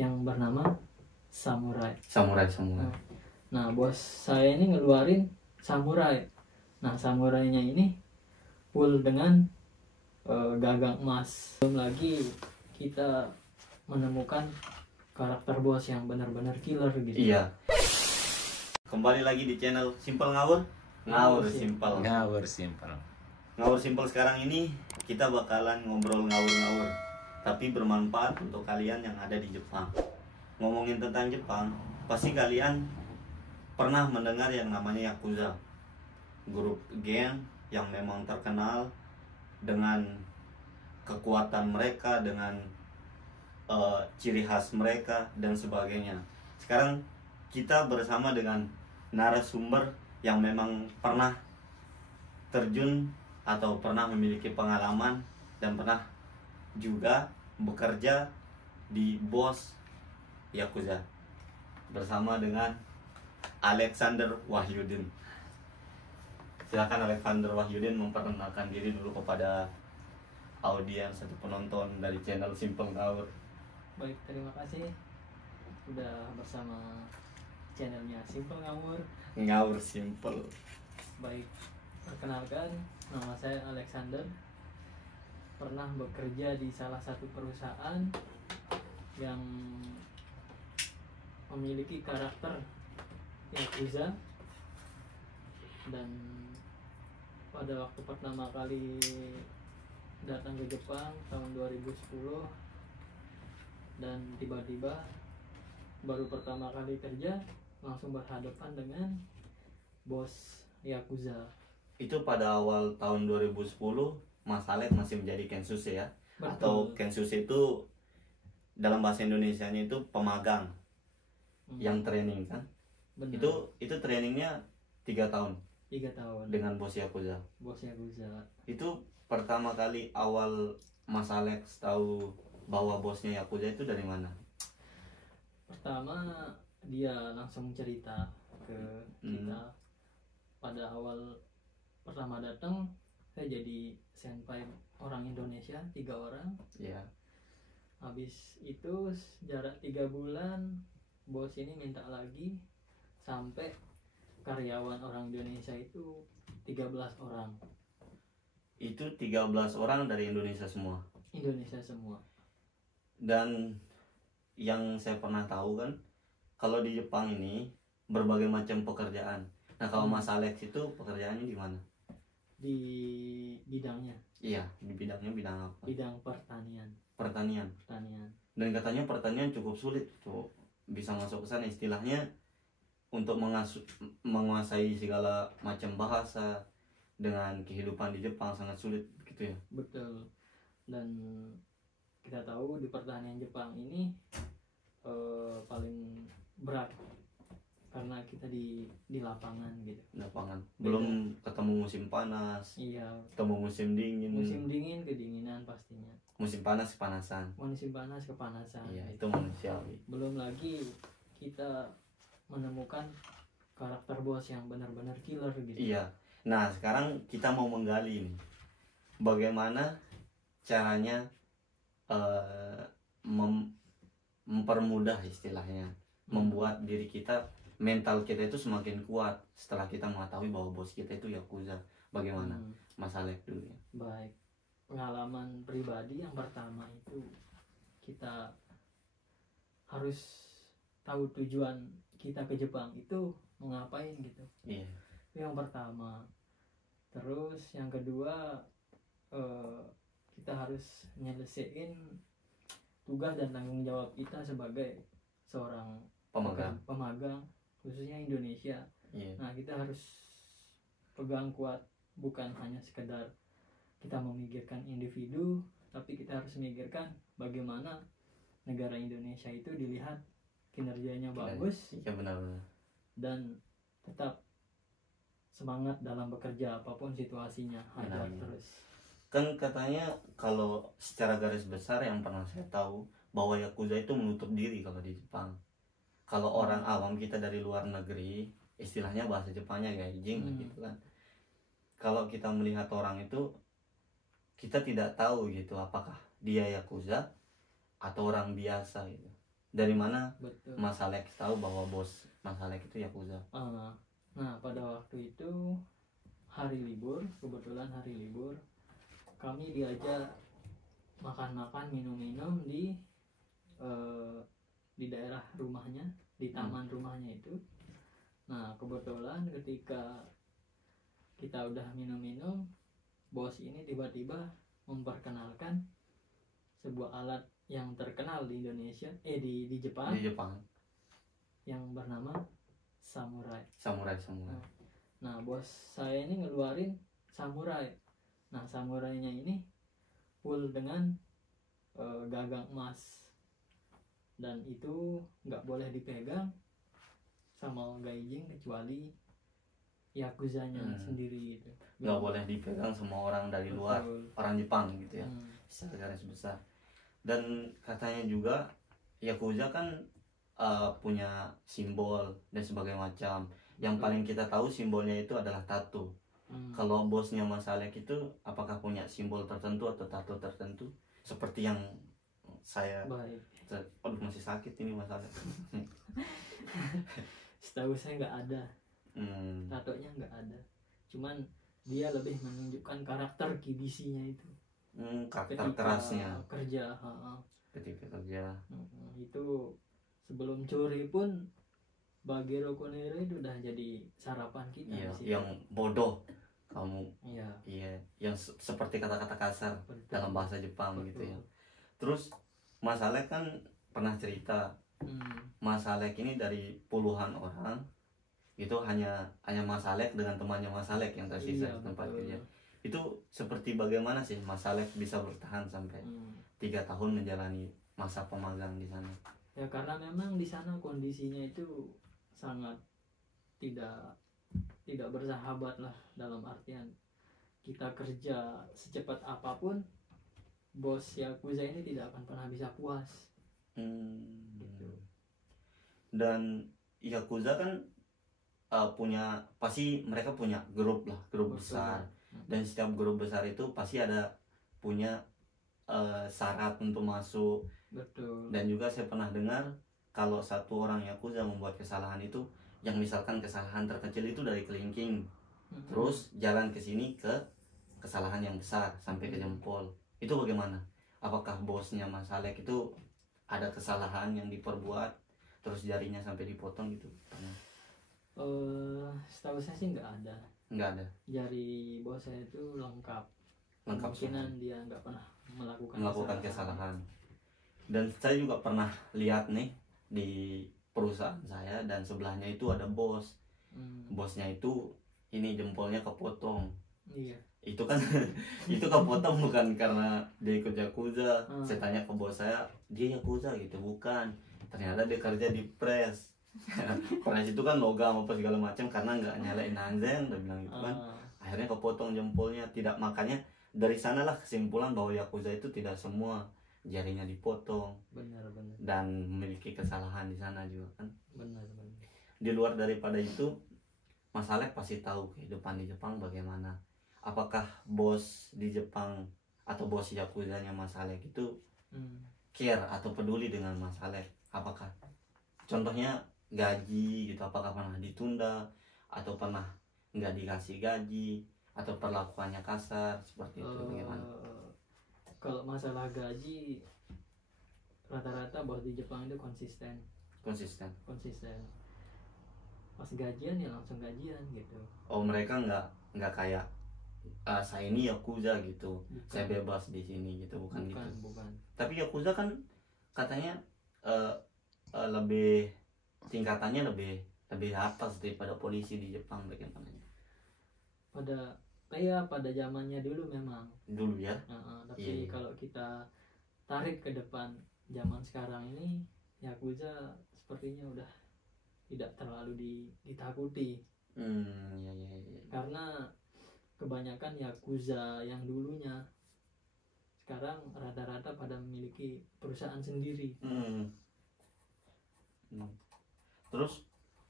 yang bernama Samurai. Samurai. Nah, bos saya ini ngeluarin Samurai. Nah, samurainya ini full dengan gagang emas. Belum lagi kita menemukan karakter bos yang benar-benar killer gitu. Iya. Kembali lagi di channel Simple Ngawur. Ngawur Simple sekarang ini kita bakalan ngobrol ngawur-ngawur, tapi bermanfaat untuk kalian yang ada di Jepang. Ngomongin tentang Jepang, pasti kalian pernah mendengar yang namanya Yakuza, grup geng yang memang terkenal dengan kekuatan mereka, dengan ciri khas mereka dan sebagainya. Sekarang kita bersama dengan narasumber yang memang pernah terjun atau pernah memiliki pengalaman dan pernah juga bekerja di bos Yakuza, bersama dengan Alexander Wahyudin. Silakan Alexander Wahyudin memperkenalkan diri dulu kepada audiens atau penonton dari channel Simple Ngawur. Baik, terima kasih udah bersama channelnya Simple Ngawur. Ngawur Simple. Baik, perkenalkan, nama saya Alexander. Pernah bekerja di salah satu perusahaan yang memiliki karakter Yakuza. Dan pada waktu pertama kali datang ke Jepang tahun 2010, dan tiba-tiba baru pertama kali kerja langsung berhadapan dengan bos Yakuza. Itu pada awal tahun 2010 Mas Alex masih menjadi Kensuke ya. Betul. Atau Kensuke itu dalam bahasa Indonesianya itu pemagang yang training kan. Benar. Itu trainingnya 3 tahun 3 tahun dengan bos Yakuza. bos Yakuza. Itu pertama kali awal Mas Alex tahu bahwa bosnya Yakuza itu dari mana? Pertama dia langsung cerita ke kita. Pada awal pertama datang saya jadi senpai orang Indonesia 3 orang. Iya. Habis itu jarak 3 bulan bos ini minta lagi, sampai karyawan orang Indonesia itu 13 orang. Itu 13 orang dari Indonesia semua. Indonesia semua. Dan yang saya pernah tahu kan, kalau di Jepang ini berbagai macam pekerjaan. Nah, kalau Mas Alex itu pekerjaannya di mana? Di bidangnya. Iya, di bidangnya bidang apa? Bidang pertanian. Pertanian. Dan katanya pertanian cukup sulit tuh, bisa masuk ke sana. Istilahnya untuk menguasai segala macam bahasa dengan kehidupan di Jepang sangat sulit gitu ya. Betul. Dan kita tahu di pertanian Jepang ini paling berat karena kita di lapangan gitu. Lapangan. Belum ketemu musim panas. Iya. Ketemu musim dingin. Musim dingin kedinginan pastinya. Musim panas kepanasan. Musim panas kepanasan. Iya, itu manusiawi. Belum lagi kita menemukan karakter bos yang benar-benar killer gitu. Iya. Nah, sekarang kita mau menggali nih, bagaimana caranya mempermudah istilahnya, membuat diri kita, mental kita itu semakin kuat setelah kita mengetahui bahwa bos kita itu Yakuza. Bagaimana? Mas Alex dulu ya. Baik, pengalaman pribadi yang pertama itu kita harus tahu tujuan kita ke Jepang itu mau ngapain gitu. Iya. Itu yang pertama. Terus yang kedua, kita harus nyelesain tugas dan tanggung jawab kita sebagai seorang pemagang khususnya Indonesia. Iya. Nah, kita harus pegang kuat, bukan hanya sekedar kita memikirkan individu, tapi kita harus memikirkan bagaimana negara Indonesia itu dilihat kinerjanya bagus. Iya, benar-benar. Dan tetap semangat dalam bekerja apapun situasinya, hajar terus. Kan katanya kalau secara garis besar yang pernah saya tahu bahwa Yakuza itu menutup diri kalau di Jepang. Kalau orang awam kita dari luar negeri, istilahnya bahasa Jepangnya gaijin gitu kan. Kalau kita melihat orang itu, kita tidak tahu gitu apakah dia Yakuza atau orang biasa gitu. Dari mana betul. Mas Alex tahu bahwa bos Mas Alex itu yakuza? Nah pada waktu itu hari libur, kebetulan hari libur, kami diajak makan-makan, minum-minum di daerah rumahnya, di taman rumahnya itu. Nah kebetulan ketika kita udah minum-minum, bos ini tiba-tiba memperkenalkan sebuah alat yang terkenal di Indonesia, di Jepang, Di Jepang. yang bernama samurai. Samurai. Nah bos saya ini ngeluarin samurai. Nah samurainya ini full dengan gagang emas, dan itu nggak boleh dipegang sama gaijin kecuali yakuzanya sendiri gitu. Nggak boleh dipegang sama orang dari luar, orang Jepang gitu ya, secara garis besar. Dan katanya juga yakuza kan punya simbol dan sebagainya macam. Yang paling kita tahu simbolnya itu adalah tato. Kalau bosnya Mas Alex itu apakah punya simbol tertentu atau tato tertentu seperti yang saya? Baik. Aduh, masih sakit ini Mas Alex. Setahu saya nggak ada, tatonya nggak ada. Cuman dia lebih menunjukkan karakter kibisinya itu. Karakter kerasnya kerja. ketika kerja. Itu sebelum curi pun Bagero Konero itu udah jadi sarapan kita. Iya, yang bodoh kamu. Iya. Yang seperti kata-kata kasar. Betul. Dalam bahasa Jepang. Betul. Gitu ya. Terus Mas Alex kan pernah cerita, Mas Alex ini dari puluhan orang itu hanya Mas Alex dengan temannya Mas Alex yang tersisa di tempat kerja. Itu seperti bagaimana sih Mas Alex bisa bertahan sampai 3 tahun menjalani masa pemagang di sana? Ya karena memang di sana kondisinya itu sangat tidak bersahabat lah, dalam artian kita kerja secepat apapun, bos yakuza ini tidak akan pernah bisa puas. Gitu. Dan yakuza kan pasti mereka punya grup besar. Dan setiap grup besar itu pasti ada punya syarat untuk masuk. Betul. Dan juga saya pernah dengar kalau satu orang yakuza membuat kesalahan itu, yang misalkan kesalahan terkecil itu dari kelingking, terus jalan ke sini ke kesalahan yang besar sampai ke jempol. Itu bagaimana? Apakah bosnya Mas Alex itu ada kesalahan yang diperbuat terus jarinya sampai dipotong gitu? Setahu saya sih nggak ada. Nggak ada. Jari bos saya itu lengkap. Kemungkinan dia nggak pernah melakukan kesalahan. Dan saya juga pernah lihat nih di perusahaan saya, dan sebelahnya itu ada bos. Bosnya itu ini jempolnya kepotong. Iya. Itu kan itu kepotong bukan karena dia ikut yakuza. Saya tanya ke bos saya, dia yakuza gitu? Bukan. Ternyata dia kerja di press. Press itu kan logam apa segala macam, karena nggak nyalain anjing, udah bilang gitu kan. Akhirnya kepotong jempolnya. Tidak, makanya dari sanalah kesimpulan bahwa yakuza itu tidak semua jarinya dipotong. Benar. Dan memiliki kesalahan di sana juga kan. Benar. Di luar daripada itu, Mas Alex pasti tahu kehidupan di Jepang bagaimana. Apakah bos di Jepang atau bos yakuzanya Mas Alex itu care atau peduli dengan Mas Alex? Apakah contohnya gaji gitu, apakah pernah ditunda atau pernah nggak dikasih gaji atau perlakuannya kasar seperti itu, bagaimana? Kalau masalah gaji, rata-rata bos di Jepang itu konsisten. Pas gajian ya langsung gajian gitu. Oh, mereka nggak kayak saya ini yakuza gitu, bukan. Saya bebas di sini gitu, bukan gitu. Bukan. Tapi yakuza kan katanya lebih tingkatannya lebih atas daripada polisi di Jepang, bagaimana? Pada zamannya dulu memang. Dulu ya. Tapi kalau kita tarik ke depan zaman sekarang ini, yakuza sepertinya udah tidak terlalu ditakuti. Iya. Karena kebanyakan yakuza yang dulunya sekarang rata-rata pada memiliki perusahaan sendiri. Terus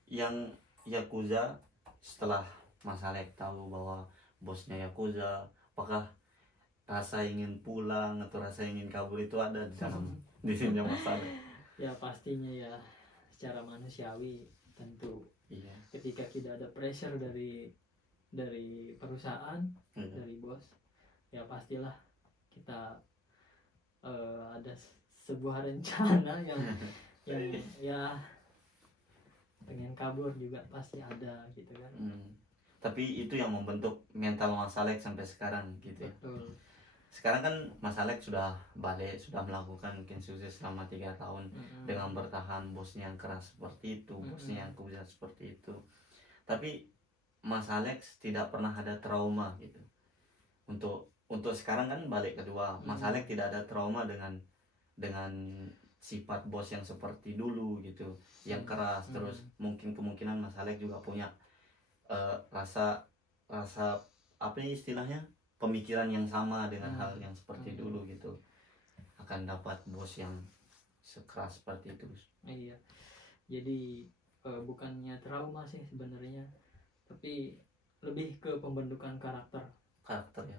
yang yakuza, setelah Mas Alex tahu bahwa bosnya yakuza, apakah rasa ingin pulang atau rasa ingin kabur itu ada di dalam dirinya Mas Alex? Ya pastinya ya secara manusiawi tentu Iya. ketika tidak ada pressure dari perusahaan, dari bos, ya pastilah kita ada sebuah rencana yang ya pengen kabur juga pasti ada gitu kan. Tapi itu yang membentuk mental Mas Alex sampai sekarang gitu ya. Betul. Sekarang kan Mas Alex sudah balik, sudah melakukan Kensuke selama 3 tahun dengan bertahan, bosnya yang keras seperti itu, bosnya yang kebiasaan seperti itu. Tapi Mas Alex tidak pernah ada trauma gitu. Untuk sekarang kan balik kedua, Mas Alex tidak ada trauma dengan sifat bos yang seperti dulu gitu, yang keras. Terus mungkin kemungkinan Mas Alex juga punya rasa apa istilahnya, pemikiran yang sama dengan hal yang seperti dulu gitu, akan dapat bos yang sekeras seperti itu. Iya, jadi bukannya trauma sih sebenarnya, tapi lebih ke pembentukan karakter ya.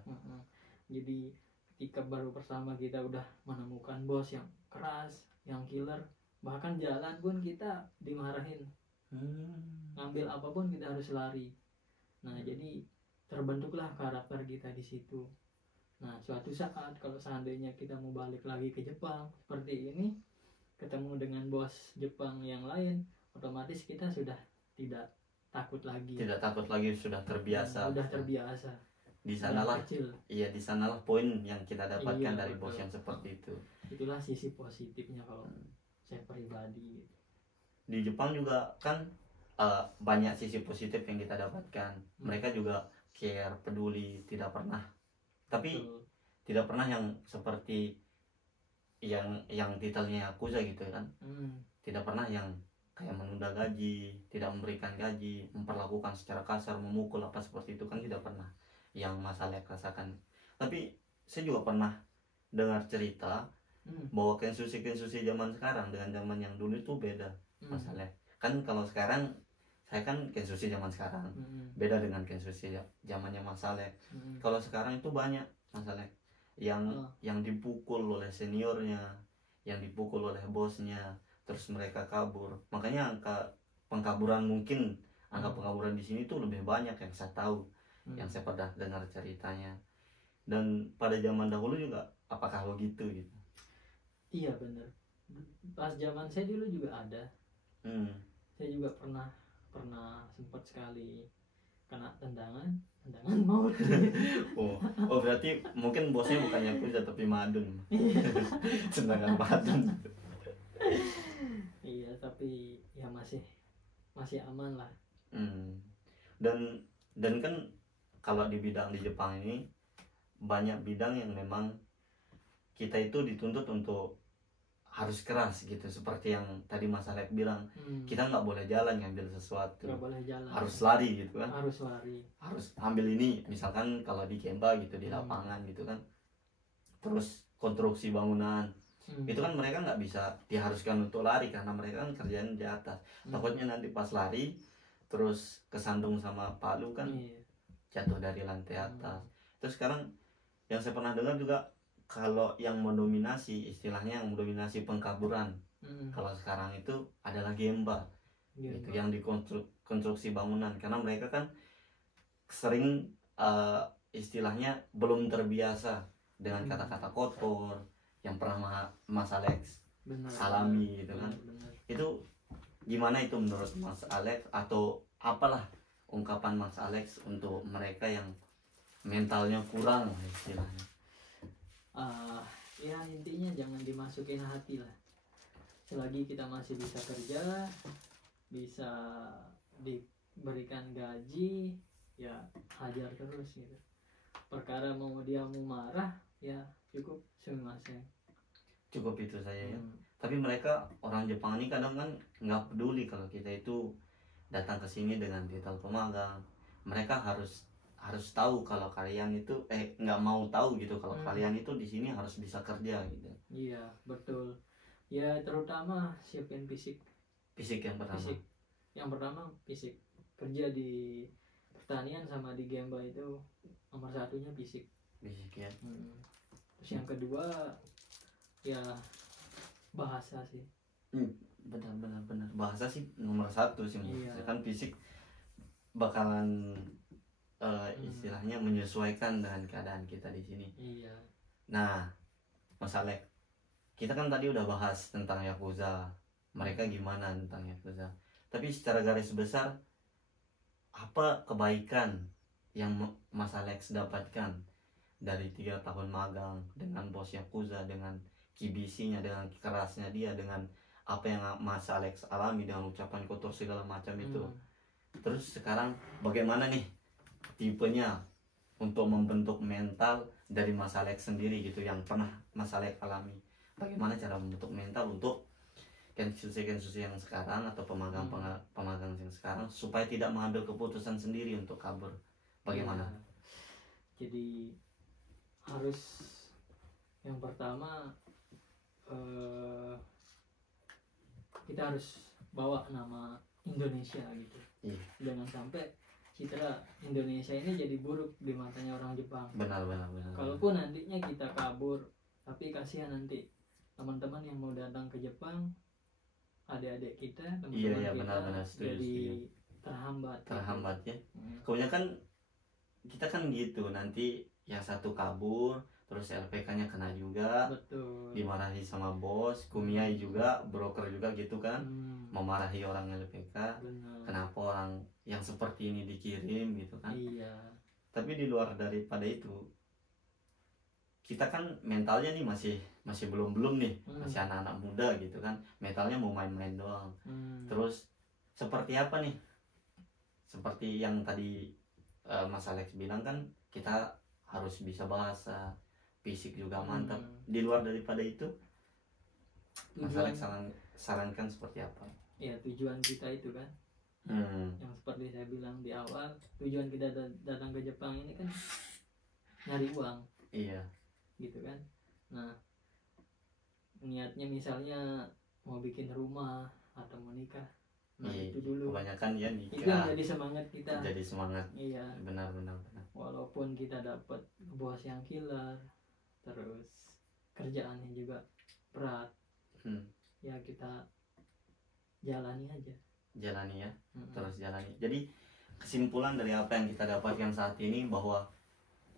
Jadi ketika baru pertama kita udah menemukan bos yang keras, yang killer, bahkan jalan pun kita dimarahin, ngambil apapun kita harus lari. Nah jadi terbentuklah karakter kita di situ. Nah suatu saat kalau seandainya kita mau balik lagi ke Jepang seperti ini, ketemu dengan bos Jepang yang lain, otomatis kita sudah tidak takut lagi. Sudah terbiasa. Sudah terbiasa. Di sanalah poin yang kita dapatkan dari bos yang seperti itu. Itulah sisi positifnya kalau saya pribadi. Di Jepang juga kan banyak sisi positif yang kita dapatkan. Mereka juga care, peduli, tidak pernah yang seperti yang titelnya Yakuza gitu kan. Tidak pernah yang kayak menunda gaji, tidak memberikan gaji, memperlakukan secara kasar, memukul apa seperti itu kan, tidak pernah yang Mas Alex rasakan. Tapi saya juga pernah dengar cerita bahwa Kensuke zaman sekarang dengan zaman yang dulu itu beda. Mas Alex kan, kalau sekarang saya kan Kensuke zaman sekarang beda dengan Kensuke zamannya Mas Alex. Kalau sekarang itu banyak Mas Alex yang dipukul oleh seniornya, yang dipukul oleh bosnya, terus mereka kabur. Makanya angka pengkaburan di sini tuh lebih banyak yang saya tahu, yang saya pernah dengar ceritanya. Dan pada zaman dahulu juga apakah begitu gitu? Iya benar. Pas zaman saya dulu juga ada. Saya juga pernah sempat sekali kena tendangan maut. oh berarti mungkin bosnya bukan Yakuza tapi Madun. Tendangan Madun. Iya, tapi ya masih aman lah. Dan kan kalau di bidang di Jepang ini banyak bidang yang memang kita itu dituntut untuk harus keras gitu, seperti yang tadi Mas Alex bilang. Kita nggak boleh jalan ngambil sesuatu, harus lari gitu kan, harus ambil ini, misalkan kalau di Gemba gitu, di lapangan gitu kan. Terus konstruksi bangunan itu kan mereka nggak bisa diharuskan untuk lari karena mereka kan kerjaan di atas. Takutnya nanti pas lari terus kesandung sama palu kan, jatuh dari lantai atas. Terus sekarang yang saya pernah dengar juga, kalau yang mendominasi, istilahnya yang mendominasi pengkaburan kalau sekarang itu adalah Gemba. Gitu, yang dikonstruksi bangunan, karena mereka kan sering istilahnya belum terbiasa dengan kata-kata kotor yang pernah Mas Alex alami gitu kan. Itu gimana itu menurut Mas Alex, atau apalah ungkapan Mas Alex untuk mereka yang mentalnya kurang istilahnya? Ya intinya jangan dimasukin hati lah. Selagi kita masih bisa kerja, bisa diberikan gaji, ya hajar terus gitu. Perkara mau marah, ya cukup sumimasen. Cukup itu saja ya. Tapi mereka orang Jepang ini kadang kan nggak peduli kalau kita itu datang ke sini dengan titel pemagang. Mereka harus tahu kalau kalian itu nggak mau tahu gitu kalau kalian itu di sini harus bisa kerja gitu. Iya betul. Ya terutama siapin fisik yang pertama. Yang pertama fisik. Kerja di pertanian sama di Gemba itu nomor satunya fisik ya. Terus yang kedua ya bahasa sih. Benar bahasa sih nomor satu sih. Iya. Kan fisik bakalan istilahnya menyesuaikan dengan keadaan kita di sini. Iya. Nah, Mas Alek, kita kan tadi udah bahas tentang Yakuza, mereka gimana tentang Yakuza. Tapi secara garis besar, apa kebaikan yang Mas Alex dapatkan dari 3 tahun magang dengan bos Yakuza, dengan kibisinya, dengan kerasnya dia, dengan apa yang Mas Alex alami dengan ucapan kotor segala macam itu. Terus sekarang bagaimana nih tipenya untuk membentuk mental dari Mas Alex sendiri gitu, yang pernah Mas Alex alami? Bagaimana cara membentuk mental untuk kensusi yang sekarang atau pemagang yang sekarang supaya tidak mengambil keputusan sendiri untuk kabur? Bagaimana? Ya, jadi harus yang pertama kita harus bawa nama Indonesia gitu. Iya. Jangan sampai citra Indonesia ini jadi buruk di matanya orang Jepang. Benar. Kalaupun nantinya kita kabur, tapi kasihan nanti teman-teman yang mau datang ke Jepang, adik-adik kita, teman-teman iya, kita benar, setuju. jadi terhambat Ya. Kebanyakan kita kan gitu, nanti yang satu kabur, terus LPK-nya kena juga. Betul. Dimarahi sama bos, kumiai juga, broker juga gitu kan, memarahi orang LPK. Benar. Kenapa orang yang seperti ini dikirim gitu kan? Iya. Tapi di luar daripada itu, kita kan mentalnya nih masih belum nih, masih anak-anak muda gitu kan, mentalnya mau main-main doang. Terus seperti apa nih? Seperti yang tadi Mas Alex bilang kan, kita harus bisa bahasa, fisik juga mantap. Di luar daripada itu, Mas Alex sarankan seperti apa? Ya, tujuan kita itu kan, yang seperti saya bilang di awal, tujuan kita datang ke Jepang ini kan nyari uang. Iya. Gitu kan. Nah, niatnya misalnya mau bikin rumah atau mau nikah. Nah, itu dulu. Kebanyakan ya nikah. Itu yang jadi semangat kita. Jadi semangat. Iya. Benar. Walaupun kita dapat bos yang killer, terus kerjaannya juga berat, ya kita jalani aja. Jalani ya. Terus jalani. Jadi kesimpulan dari apa yang kita dapatkan saat ini, bahwa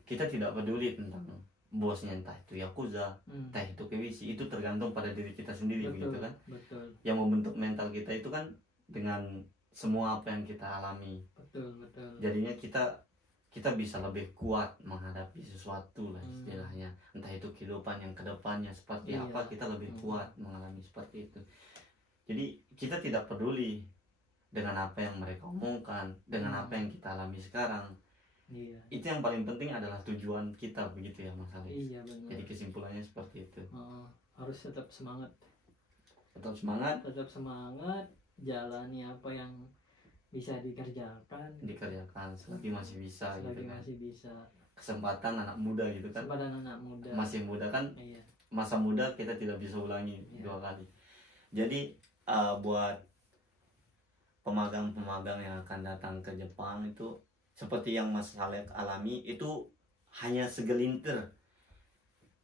kita tidak peduli tentang bosnya, entah itu Yakuza, entah itu Kewisi, itu tergantung pada diri kita sendiri. Betul, begitu kan. Betul. Yang membentuk mental kita itu kan dengan semua apa yang kita alami. Betul. Jadinya kita bisa lebih kuat menghadapi sesuatu lah istilahnya, entah itu kehidupan yang kedepannya seperti apa, kita lebih kuat mengalami seperti itu. Jadi kita tidak peduli dengan apa yang mereka omongkan, dengan apa yang kita alami sekarang. Iya. Itu yang paling penting adalah tujuan kita, begitu ya Mas Alex. Iya, benar. Jadi kesimpulannya seperti itu. Harus tetap semangat. Tetap semangat, jalani apa yang bisa dikerjakan selagi masih bisa. Masih bisa. Kesempatan anak muda gitu kan. Masih muda kan. Iya. Masa muda kita tidak bisa ulangi 2 kali. Jadi buat pemagang-pemagang yang akan datang ke Jepang itu, seperti yang Mas Alex alami, itu hanya segelintir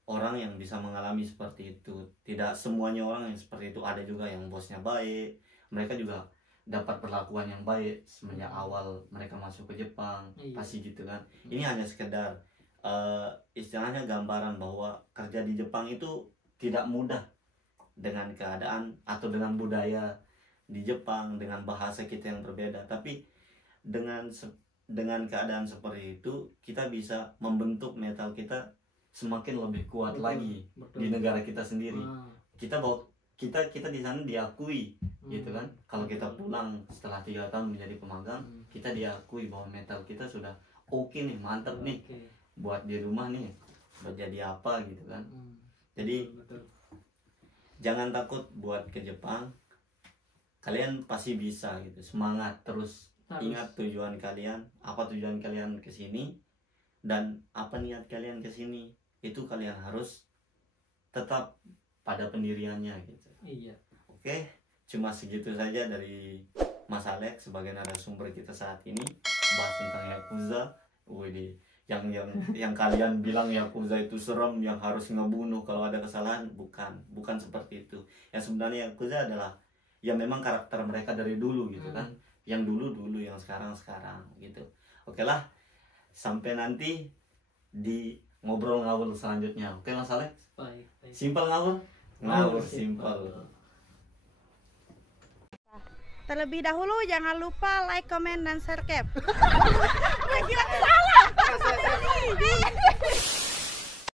orang yang bisa mengalami seperti itu. Tidak semuanya orang yang seperti itu. Ada juga yang bosnya baik, mereka juga dapat perlakuan yang baik semenjak awal mereka masuk ke Jepang. Pasti gitu kan. Ini hanya sekedar istilahnya gambaran bahwa kerja di Jepang itu tidak mudah, dengan keadaan atau dengan budaya di Jepang, dengan bahasa kita yang berbeda. Tapi dengan keadaan seperti itu, kita bisa membentuk mental kita semakin lebih kuat lagi di negara kita sendiri. Kita di sana diakui gitu kan. Kalau kita pulang setelah 3 tahun menjadi pemagang, kita diakui bahwa mental kita sudah oke nih, mantap nih buat di rumah nih, buat jadi apa gitu kan. Jadi jangan takut buat ke Jepang, kalian pasti bisa gitu. Semangat terus. Ingat tujuan kalian, apa tujuan kalian ke sini dan apa niat kalian ke sini. Itu kalian harus tetap pada pendiriannya gitu. Iya. Oke, cuma segitu saja dari Mas Alex sebagai narasumber kita saat ini, bahas tentang Yakuza. yang kalian bilang Yakuza itu serem, yang harus ngebunuh kalau ada kesalahan. Bukan seperti itu. Yang sebenarnya Yakuza adalah ya memang karakter mereka dari dulu gitu kan, yang dulu yang sekarang gitu. Oke lah, sampai nanti di ngobrol ngawur selanjutnya. Oke Mas Alex? Baik. Simpel ngawur simpel. Terlebih dahulu jangan lupa like, comment, dan share. Salah.